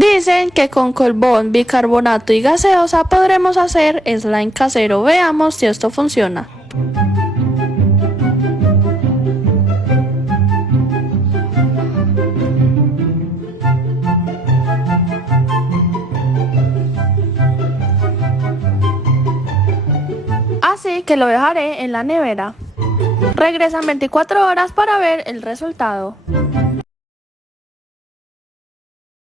Dicen que con colbón, bicarbonato y gaseosa podremos hacer slime casero. Veamos si esto funciona. Así que lo dejaré en la nevera. Regresan 24 horas para ver el resultado.